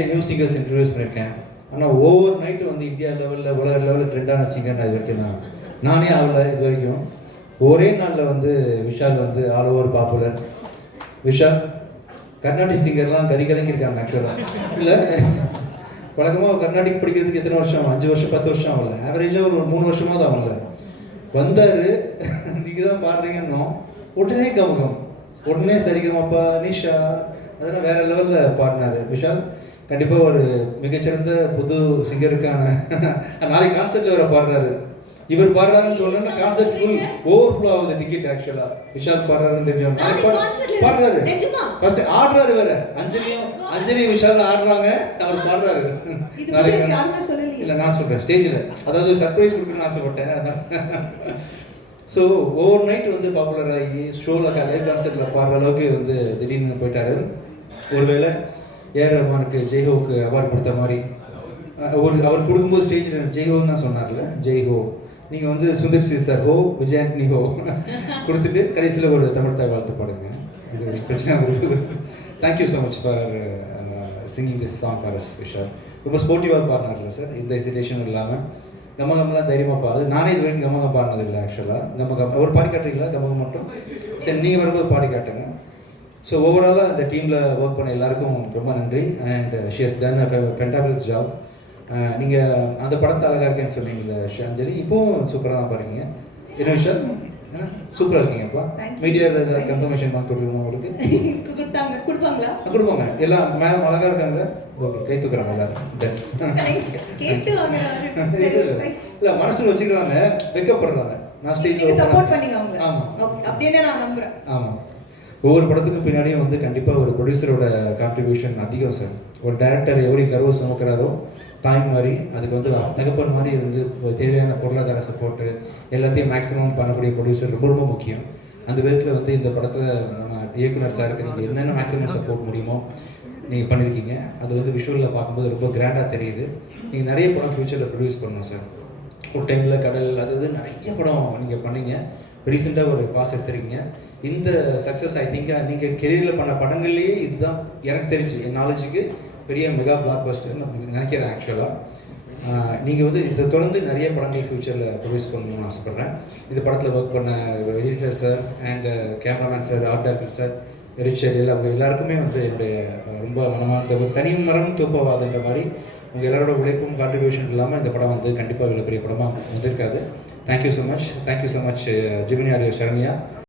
New introduce பண்ணியிருக்கேன் ஆனால் ஒவ்வொரு நைட்டு வந்து இந்தியா லெவலில் உலக லெவலில் ட்ரெண்டான சிங்கர் நான் இது வரைக்கும் நான் நானே அவளை இது வரைக்கும் ஒரே நாளில் வந்து விஷால் வந்து all over popular Vishal Carnatic சிங்கர்லாம் கறி கலங்கியிருக்காங்க ஆக்சுவலாக இல்லை. வழக்கமாக கர்நாடிக் படிக்கிறதுக்கு எத்தனை வருஷம் அஞ்சு வருஷம் பத்து வருஷம் ஆகல ஆவரேஜாக ஒரு மூணு வருஷமாக தான் ஆகல வந்தார். நீங்கள் தான் பாடுறீங்கன்னும் உடனே கவனம். உடனே சரிகமாப்பா நிஷா அதெல்லாம் வேற லெவலில் பாடினாரு. விஷால் கண்டிப்பாக ஒரு மிகச்சிறந்த புது சிங்கருக்கான நாளைக்கு கான்சர்ட்ல வேற பாடுறாரு. இவர் பாடுறாருன்னு சொல்றேன்னா கான்சர்ட் ஃபுல் ஓவர் ஃப்ளோ ஆகுது டிக்கெட் ஆக்சுவலா விஷால் பாடுறாருன்னு தெரிஞ்சவங்க. பாடுறாரு? ஃபர்ஸ்ட் ஆடுறாரு வேற அஞ்சலியும் அஞ்சலி விஷால் ஆடுறாங்க. அவர் பாடுறாரு. இல்ல நான் சொல்றேன். ஸ்டேஜ்ல அதாவது சர்ப்ரைஸ் கொடுக்கணும்னு ஆசைப்பட்டேன். அதான். ஸோ ஓவர் நைட் வந்து பாப்புலர் ஆகி ஷோவில் லைவ் கான்சர்ட்டில் பாடுற அளவுக்கு வந்து திடீர்னு போயிட்டாரு. ஒருவேளை ஏஆர் ரஹ்மானுக்கு ஜெய்ஹோவுக்கு அவார்டு கொடுத்த மாதிரி. அவர் ஒரு அவர் கொடுக்கும்போது ஸ்டேஜில் ஜெய்ஹோன்னு தான் சொன்னார்ல ஜெய்ஹோ. நீங்கள் வந்து சுந்தர் சி சார் ஹோ விஜயாண்டனி ஹோ கொடுத்துட்டு கடைசியில் ஒரு தமிழ் தாய் வாழ்த்து பாடுங்க. இது ஒரு பிரச்சனை ஒரு thank you so much for singing this song for us Vishal ரொம்ப ஸ்போர்ட்டிவாக பாடினார்ல சார் எந்த ஹெசிடேஷனும் இல்லாமல் கமகம்லாம் தைரியமாக பாடு நானே இது வரைக்கும் கம்மகம் பாடினது இல்லை ஆக்சுவலாக கமகம் அவர் பாடி காட்டுறீங்களா? கம்மகம் மட்டும்? சரி நீங்கள் வரும்போது பாடி காட்டுங்க. ஸோ ஓவராலாக இந்த டீமில் ஒர்க் பண்ண எல்லாருக்கும் ரொம்ப நன்றி. And she has done fantabulous job நீங்கள் அந்த படத்தை அழகாக இருக்கேன்னு சொன்னீங்களே அஞ்சலி இப்போவும் சூப்பராக தான் பாருங்க என்ன விஷயம்? சூப்பராக இருக்கீங்கப்பா. மீடியாவில் ஏதாவது கன்ஃபர்மேஷன் மார்க் கொடுக்கணும் உங்களுக்கு? கொடுத்தாங்க. கொடுப்பாங்களா? கொடுப்பாங்க. எல்லாம் மேம் அழகாக இருக்காங்க. ஓகே கை தூக்குறாங்க எல்லாரும். இல்ல மனசுல வச்சுக்கிறாங்க. வெக்கப்படுறாங்க. நான் ஸ்டேஜ் சப்போர்ட் பண்ணீங்க அவங்க ஆமா. ஓகே அப்படின்னு நான் நம்புறேன். ஆமா. ஒவ்வொரு படத்துக்கும் பின்னாடியும் வந்து கண்டிப்பாக ஒரு ப்ரொடியூசரோட கான்ட்ரிபியூஷன் அதிகம் சார் ஒரு டேரக்டர் எவ்வளோ கருவை சுமக்கிறாரோ தாய் மாதிரி அதுக்கு வந்து தகப்பன் மாதிரி இருந்து தேவையான பொருளாதார சப்போர்ட்டு எல்லாத்தையும் மேக்ஸிமம் பண்ணக்கூடிய ப்ரொடியூசர் ரொம்ப ரொம்ப முக்கியம். அந்த விதத்தில் வந்து இந்த படத்தில் நம்ம இயக்குனர் சாருக்கு நீங்கள் என்னென்ன மேக்ஸிமம் சப்போர்ட் முடியுமோ நீங்கள் பண்ணியிருக்கீங்க அது வந்து விஷுவலில் பார்க்கும்போது ரொம்ப கிராண்டாக தெரியுது. நீங்கள் நிறைய படம் ஃப்யூச்சரில் ப்ரொடியூஸ் பண்ணணும் சார் ஒரு டைமில் கடல் அது இது நிறைய படம் நீங்கள் பண்ணீங்க. ரீசெண்டாக ஒரு பாஸ் எடுத்திருக்கீங்க. இந்த சக்ஸஸ் ஐ திங்க் நீங்கள் கெரியரில் பண்ண படங்கள்லேயே இதுதான் எனக்கு தெரிஞ்சு என் நாலேஜுக்கு பெரிய மெகா பிளாக் பஸ்டர் நான் நினைக்கிறேன் ஆக்சுவலாக நீங்கள் வந்து இதை தொடர்ந்து நிறைய படங்கள் ஃப்யூச்சரில் ப்ரொடியூஸ் பண்ணணும்னு ஆசைப்பட்றேன். இந்த படத்தில் ஒர்க் பண்ண editor sir and cameraman sir art director sir richer இல்லை அவங்க எல்லாருக்குமே வந்து என்னுடைய ரொம்ப மனமார்ந்த ஒரு தனி மரம் தூப்பவாதுன்ற மாதிரி உங்கள் எல்லாரோட உழைப்பும் கான்ட்ரிபியூஷன் இல்லாமல் இந்த படம் வந்து கண்டிப்பாக இவ்வளோ பெரிய படமாக வந்திருக்காது. Thank you so much. Thank you so much, uh, Jiminy Audio Sharanya.